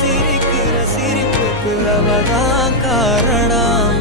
சிரிக்கிற சிரிப்புக்கு அவதான் காரணம்